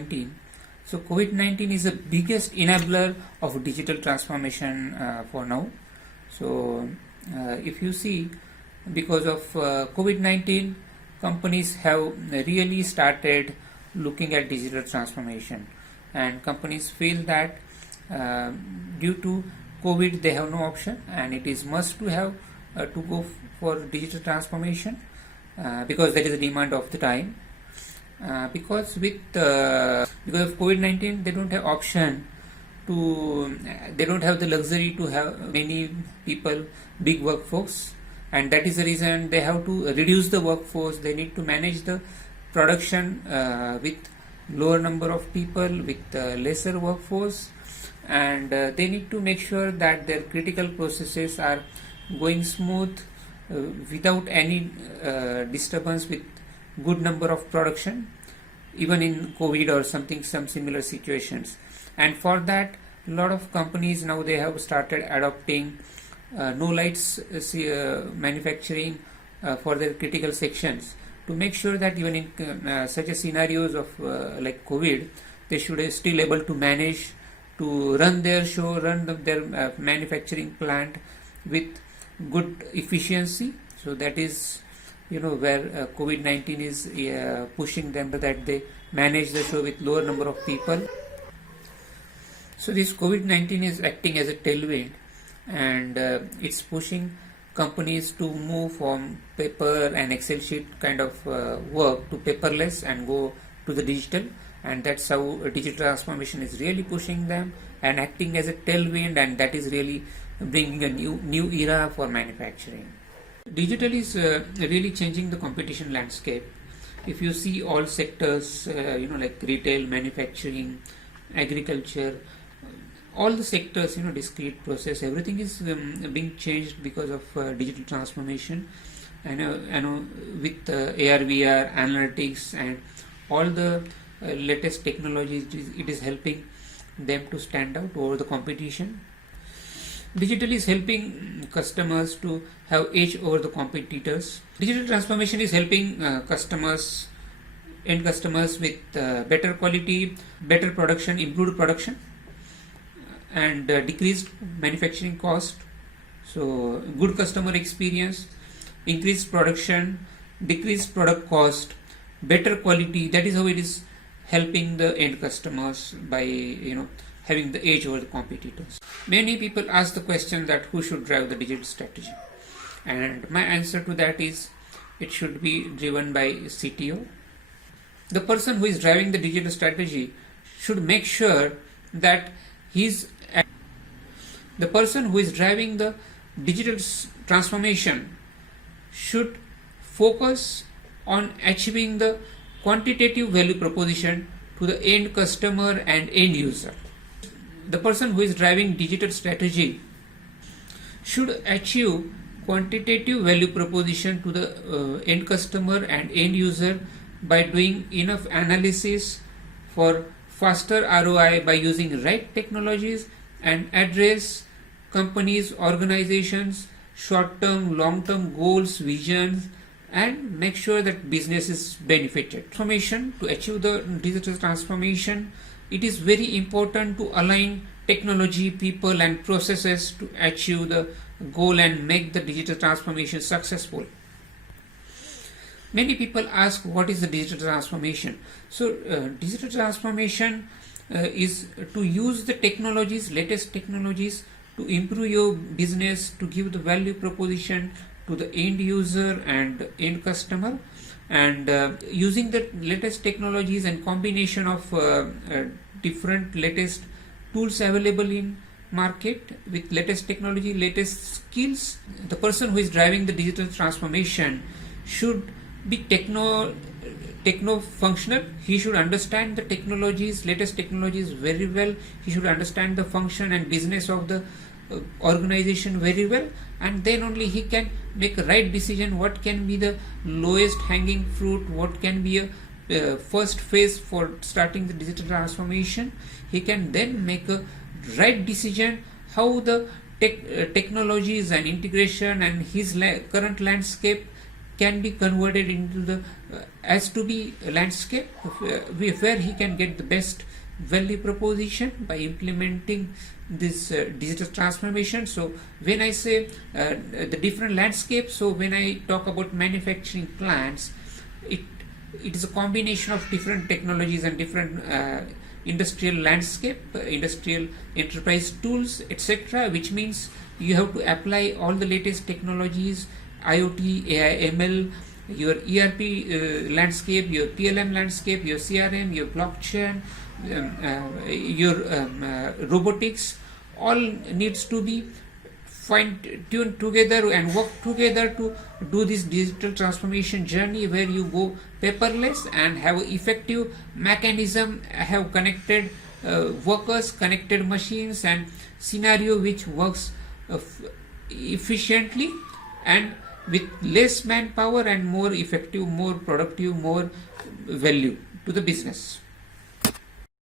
COVID-19. So COVID-19 is the biggest enabler of digital transformation for now. So if you see, because of COVID-19, companies have really started looking at digital transformation, and companies feel that due to COVID they have no option, and it is must to have to go for digital transformation because that is the demand of the time. Because of COVID-19 they don't have option to, they don't have the luxury to have many people, big workforce, and that is the reason they have to reduce the workforce. They need to manage the production with lower number of people, with lesser workforce, and they need to make sure that their critical processes are going smooth without any disturbance, with good number of production, even in COVID or some similar situations. And for that, a lot of companies now they have started adopting no lights manufacturing for their critical sections, to make sure that even in such a scenarios of like COVID, they should still able to manage to run their show, their manufacturing plant with good efficiency. So that is where COVID-19 is pushing them, that they manage the show with lower number of people. So this COVID-19 is acting as a tailwind, and it's pushing companies to move from paper and Excel sheet kind of work to paperless and go to the digital. And that's how digital transformation is really pushing them and acting as a tailwind, and that is really bringing a new era for manufacturing. Digital is really changing the competition landscape. If you see all sectors, like retail, manufacturing, agriculture, all the sectors, discrete process, everything is being changed because of digital transformation. I know with AR, VR, analytics, and all the latest technologies, it is helping them to stand out over the competition. Digital is helping customers to have edge over the competitors. Digital transformation is helping end customers with better quality, better production, improved production, and decreased manufacturing cost. So good customer experience, increased production, decreased product cost, better quality. That is how it is helping the end customers by having the edge over the competitors. Many people ask the question that who should drive the digital strategy, and my answer to that is it should be driven by CTO. The person who is driving the digital strategy should make sure that the person who is driving the digital transformation should focus on achieving the quantitative value proposition to the end customer and end user. The person who is driving digital strategy should achieve quantitative value proposition to the end customer and end user by doing enough analysis for faster ROI, by using right technologies, and address companies, organizations, short-term, long-term goals, visions, and make sure that business is benefited. Transformation, to achieve the digital transformation, it is very important to align technology, people, and processes to achieve the goal and make the digital transformation successful. Many people ask, what is the digital transformation? So digital transformation is to use the technologies, latest technologies, to improve your business, to give the value proposition to the end user and end customer, and using the latest technologies and combination of different latest tools available in market with latest technology, latest skills. The person who is driving the digital transformation should be techno functional. He should understand the technologies, latest technologies very well. He should understand the function and business of the organization very well, and then only he can make a right decision, what can be the lowest hanging fruit, what can be a first phase for starting the digital transformation. He can then make a right decision how the technologies and integration and his current landscape can be converted into the as to be landscape where he can get the best value proposition by implementing this digital transformation. So when I say the different landscapes, so when I talk about manufacturing plants, it is a combination of different technologies and different industrial landscape, industrial enterprise tools, etc., which means you have to apply all the latest technologies, IoT, AI, ML, your ERP landscape, your PLM landscape, your CRM, your blockchain, your robotics, all needs to be fine-tuned together and work together to do this digital transformation journey, where you go paperless and have an effective mechanism, have connected workers, connected machines, and scenario which works efficiently and with less manpower and more effective, more productive, more value to the business.